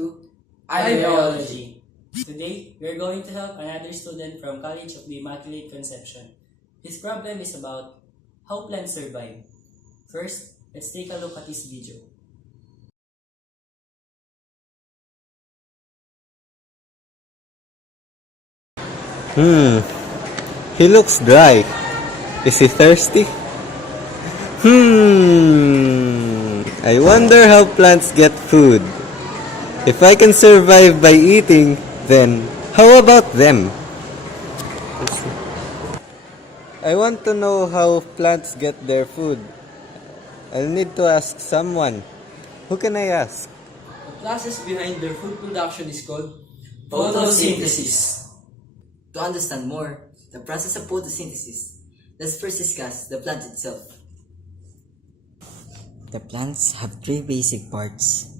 to iBiology. Today, we are going to help another student from College of the Immaculate Conception. His problem is about how plants survive. First, let's take a look at this video. He looks dry. Is he thirsty? I wonder how plants get food. If I can survive by eating, then how about them? I want to know how plants get their food. I'll need to ask someone. Who can I ask? The process behind their food production is called Photosynthesis. To understand more the process of photosynthesis, let's first discuss the plant itself. The plants have three basic parts,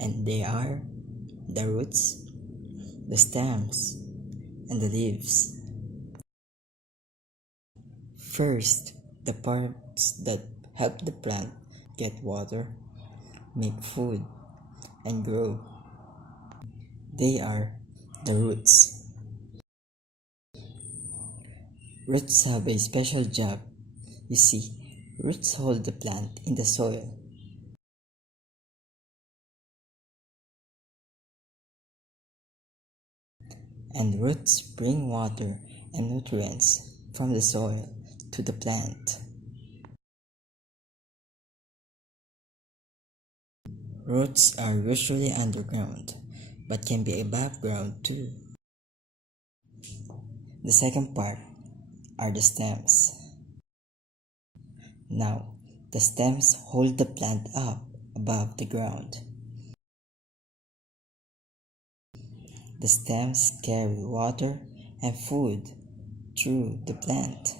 and they are the roots, the stems, and the leaves. First, the parts that help the plant get water, make food, and grow. They are the roots. Roots have a special job. You see, roots hold the plant in the soil. And roots bring water and nutrients from the soil to the plant. Roots are usually underground, but can be above ground too. The second part are the stems. Now, the stems hold the plant up above the ground. The stems carry water and food through the plant.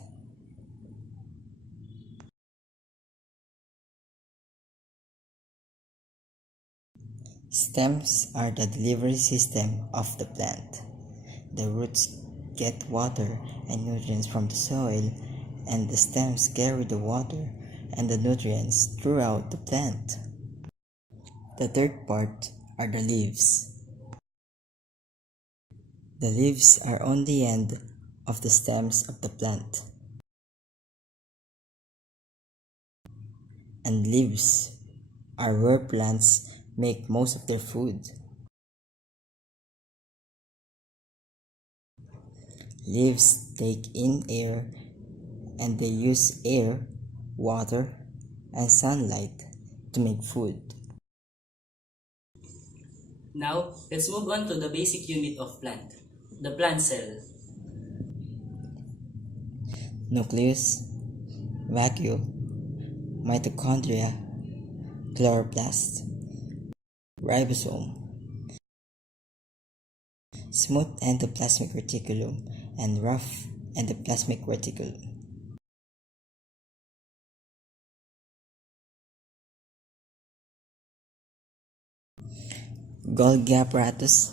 Stems are the delivery system of the plant. The roots get water and nutrients from the soil, and the stems carry the water and the nutrients throughout the plant. The third part are the leaves. The leaves are on the end of the stems of the plant. And leaves are where plants make most of their food. Leaves take in air, and they use air, water, and sunlight to make food. Now, let's move on to the basic unit of plant, the plant cell. Nucleus, vacuole, mitochondria, chloroplast, ribosome, smooth endoplasmic reticulum, and rough endoplasmic reticulum. Golgi apparatus,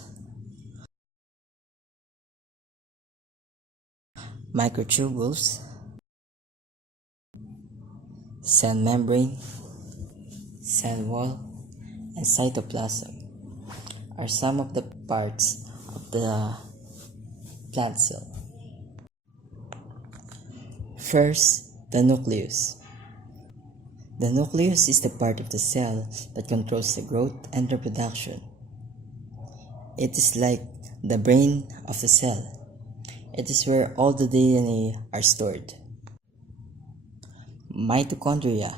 microtubules, cell membrane, cell wall, and cytoplasm are some of the parts of the plant cell. First, the nucleus. The nucleus is the part of the cell that controls the growth and reproduction. It is like the brain of the cell. It is where all the DNA are stored. Mitochondria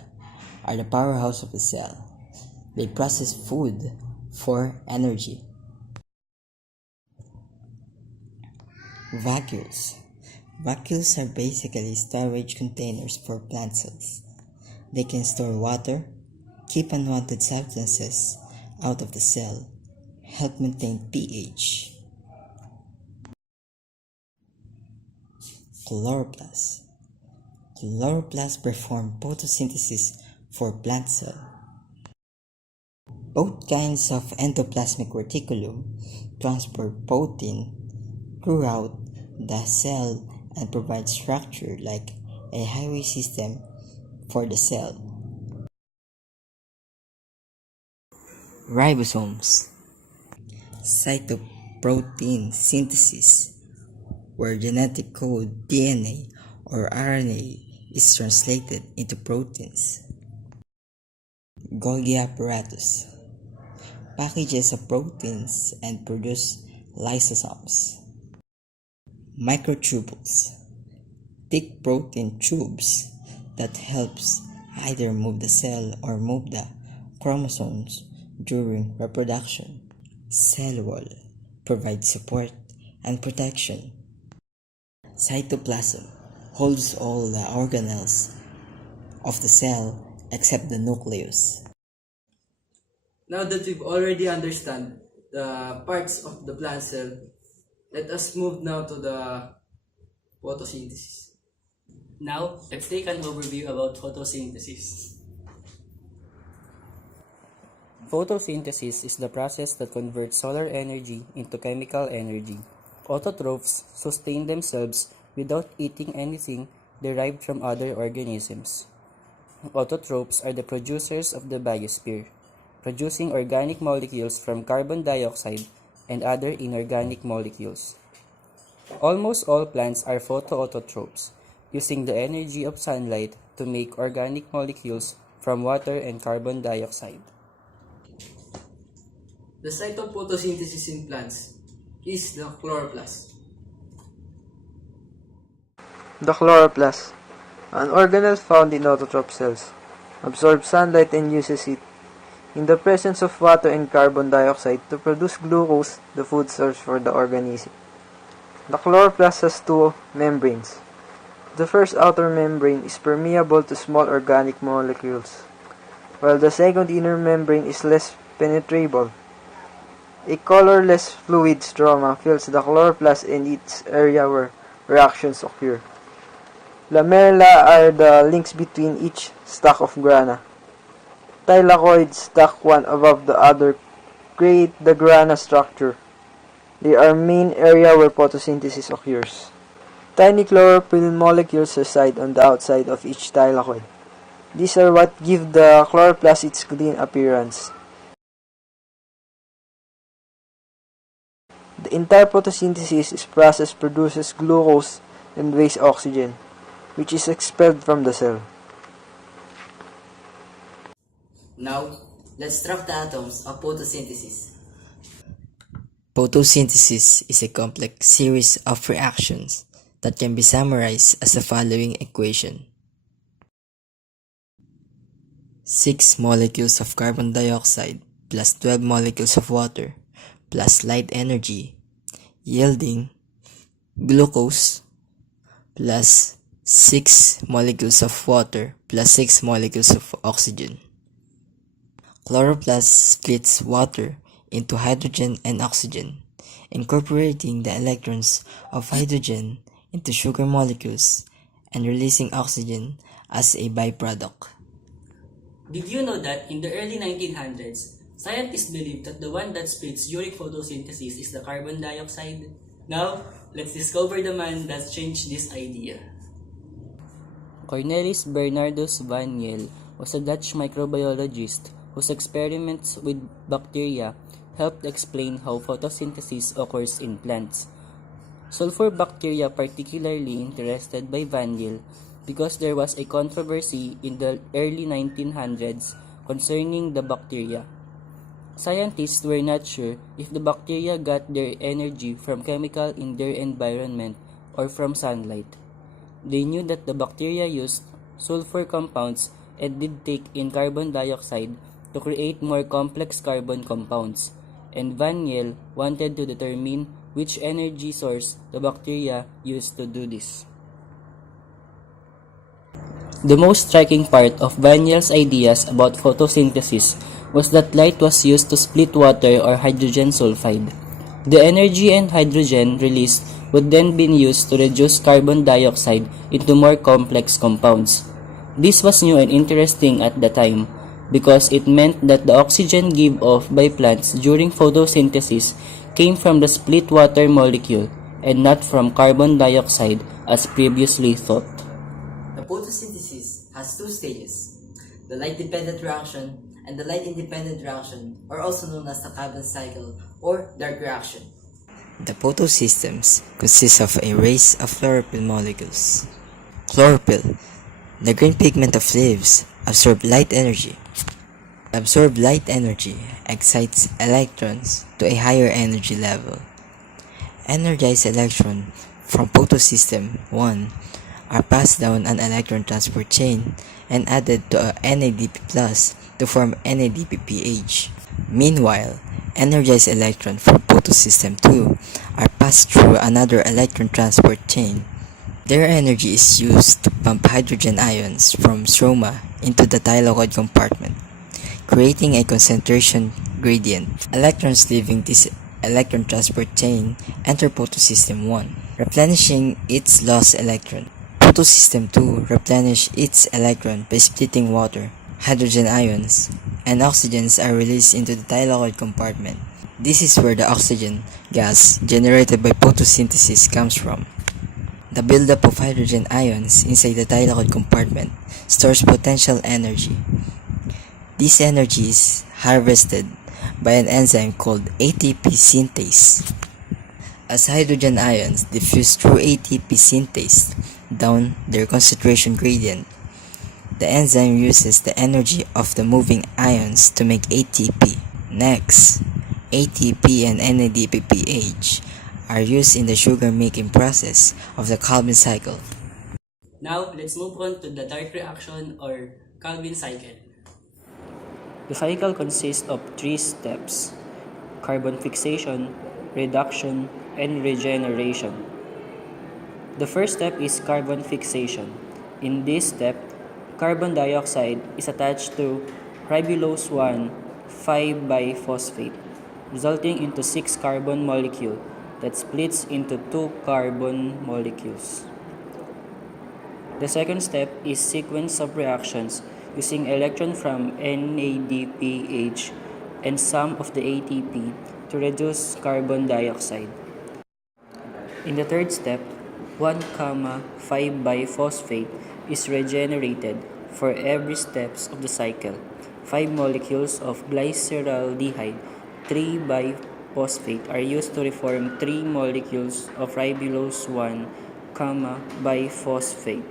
are the powerhouse of the cell. They process food for energy. Vacuoles. Vacuoles are basically storage containers for plant cells. They can store water, keep unwanted substances out of the cell, help maintain pH. Chloroplasts. Chloroplasts perform photosynthesis for plant cell. Both kinds of endoplasmic reticulum transport protein throughout the cell and provide structure like a highway system for the cell. Ribosomes. cytoprotein synthesis, where genetic code DNA or RNA is translated into proteins. Golgi apparatus packages of proteins and produce lysosomes. Microtubules, thick protein tubes that helps either move the cell or move the chromosomes during reproduction. Cell wall provides support and protection. Cytoplasm holds all the organelles of the cell except the nucleus. Now that we've already understand the parts of the plant cell, let us move now to the photosynthesis. Now, let's take an overview about photosynthesis. Photosynthesis is the process that converts solar energy into chemical energy. Autotrophs sustain themselves without eating anything derived from other organisms. Autotrophs are the producers of the biosphere, producing organic molecules from carbon dioxide and other inorganic molecules. Almost all plants are photoautotrophs, using the energy of sunlight to make organic molecules from water and carbon dioxide. The site of photosynthesis in plants is the chloroplast. The chloroplast, an organelle found in autotroph cells, absorbs sunlight and uses it, in the presence of water and carbon dioxide, to produce glucose, the food source for the organism. The chloroplast has two membranes. The first outer membrane is permeable to small organic molecules, while the second inner membrane is less penetrable. A colorless fluid stroma fills the chloroplast in its area where reactions occur. Lamella are the links between each stalk of grana. Thylakoids stacked one above the other create the grana structure. They are main area where photosynthesis occurs. Tiny chlorophyll molecules reside on the outside of each thylakoid. These are what give the chloroplast its clean appearance. The entire photosynthesis process produces glucose and waste oxygen, which is expelled from the cell. Now, let's track the atoms of photosynthesis. Photosynthesis is a complex series of reactions that can be summarized as the following equation. 6 molecules of carbon dioxide plus 12 molecules of water plus light energy yielding glucose plus 6 molecules of water plus 6 molecules of oxygen. Chloroplast splits water into hydrogen and oxygen, incorporating the electrons of hydrogen into sugar molecules and releasing oxygen as a byproduct. Did you know that in the early 1900s, scientists believed that the one that splits during photosynthesis is the carbon dioxide? Now, let's discover the man that changed this idea. Cornelis Bernardus van Yel was a Dutch microbiologist whose experiments with bacteria helped explain how photosynthesis occurs in plants. Sulfur bacteria particularly interested by Van Yel because there was a controversy in the early 1900s concerning the bacteria. Scientists were not sure if the bacteria got their energy from chemical in their environment or from sunlight. They knew that the bacteria used sulfur compounds and did take in carbon dioxide to create more complex carbon compounds, and Van Yel wanted to determine which energy source the bacteria used to do this. The most striking part of Van Yel's ideas about photosynthesis was that light was used to split water or hydrogen sulfide. The energy and hydrogen released would then be used to reduce carbon dioxide into more complex compounds. This was new and interesting at the time because it meant that the oxygen given off by plants during photosynthesis came from the split water molecule and not from carbon dioxide as previously thought. The photosynthesis has two stages, the light-dependent reaction and the light-independent reaction, or also known as the Calvin cycle or dark reaction. The photosystems consist of a race of chlorophyll molecules. Chlorophyll, the green pigment of leaves, absorb light energy. Absorbed light energy excites electrons to a higher energy level. Energized electrons from photosystem 1 are passed down an electron transport chain and added to a NADP+ to form NADPPH. Meanwhile, energized electrons from photosystem 2 are passed through another electron transport chain. Their energy is used to pump hydrogen ions from stroma into the thylakoid compartment, creating a concentration gradient. Electrons leaving this electron transport chain enter photosystem 1, replenishing its lost electron. Photosystem 2 replenish its electron by splitting water. Hydrogen ions and oxygens are released into the thylakoid compartment. This is where the oxygen gas generated by photosynthesis comes from. The buildup of hydrogen ions inside the thylakoid compartment stores potential energy. This energy is harvested by an enzyme called ATP synthase. As hydrogen ions diffuse through ATP synthase down their concentration gradient, the enzyme uses the energy of the moving ions to make ATP. Next, ATP and NADPPH are used in the sugar making process of the Calvin cycle. Now, let's move on to the dark reaction or Calvin cycle. The cycle consists of 3 steps: carbon fixation, reduction, and regeneration. The first step is carbon fixation. In this step, carbon dioxide is attached to ribulose 1,5-biphosphate, resulting into 6 carbon molecule that splits into 2 carbon molecules. The second step is sequence of reactions using electron from NADPH and some of the ATP to reduce carbon dioxide. In the third step, 1,5-biphosphate is regenerated for every steps of the cycle. 5 molecules of glyceraldehyde 3-biphosphate are used to reform 3 molecules of ribulose 1,biphosphate.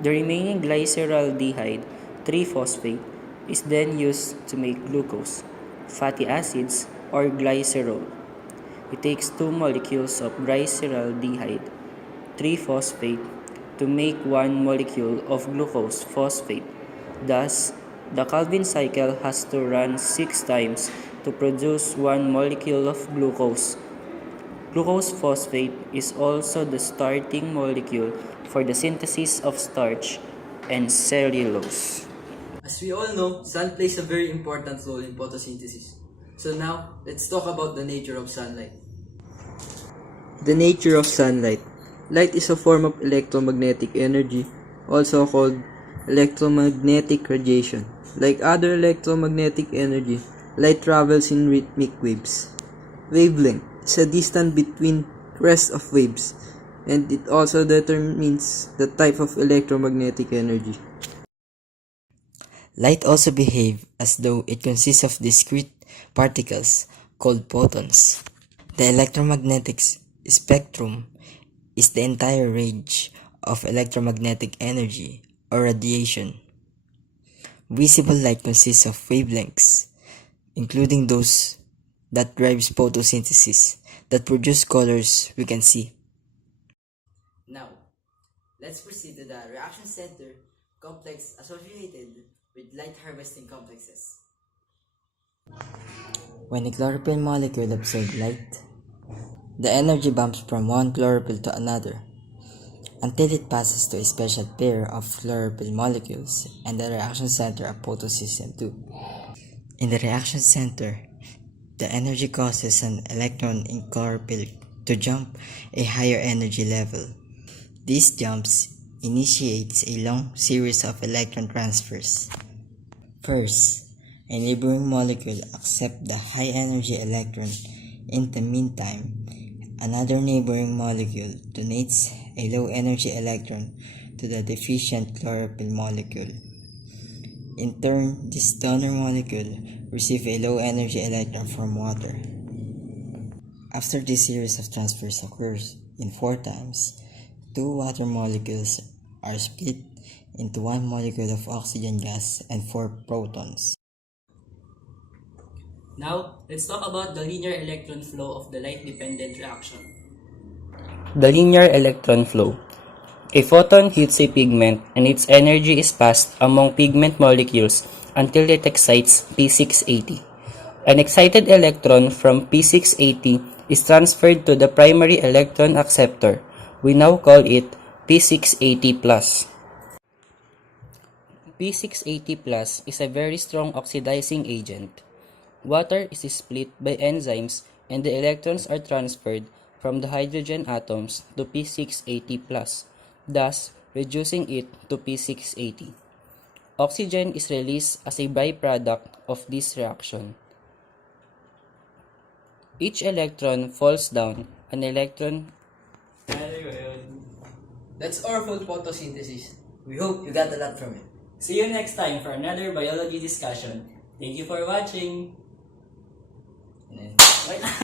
The remaining glyceraldehyde 3-phosphate is then used to make glucose, fatty acids, or glycerol. It takes 2 molecules of glyceraldehyde 3-phosphate to make 1 molecule of glucose phosphate. Thus, the Calvin cycle has to run 6 times to produce 1 molecule of glucose. Glucose phosphate is also the starting molecule for the synthesis of starch and cellulose. As we all know, sun plays a very important role in photosynthesis. So now, let's talk about the nature of sunlight. The nature of sunlight. Light is a form of electromagnetic energy, also called electromagnetic radiation. Like other electromagnetic energy, light travels in rhythmic waves. Wavelength is a distance between crests of waves, and it also determines the type of electromagnetic energy. Light also behaves as though it consists of discrete particles called photons. The electromagnetic spectrum is the entire range of electromagnetic energy or radiation. Visible light consists of wavelengths, including those that drives photosynthesis, that produce colors we can see. Now, let's proceed to the reaction center complex associated with light harvesting complexes. When a chlorophyll molecule absorbs light, the energy bumps from one chlorophyll to another until it passes to a special pair of chlorophyll molecules and the reaction center of photosystem 2. In the reaction center, the energy causes an electron in chlorophyll to jump a higher energy level. These jumps initiates a long series of electron transfers. First, a neighboring molecule accepts the high energy electron. In the meantime, another neighboring molecule donates a low energy electron to the deficient chlorophyll molecule. In turn, this donor molecule receives a low-energy electron from water. After this series of transfers occurs in 4 times, 2 water molecules are split into 1 molecule of oxygen gas and 4 protons. Now, let's talk about the linear electron flow of the light-dependent reaction. The linear electron flow. A photon hits a pigment and its energy is passed among pigment molecules until it excites P680. An excited electron from P680 is transferred to the primary electron acceptor. We now call it P680+. P680+ is a very strong oxidizing agent. Water is split by enzymes and the electrons are transferred from the hydrogen atoms to P680+, thus reducing it to P680. Oxygen is released as a byproduct of this reaction. Each electron falls down an electron. That's Orphan photosynthesis. We hope you got a lot from it. See you next time for another biology discussion. Thank you for watching. Bye.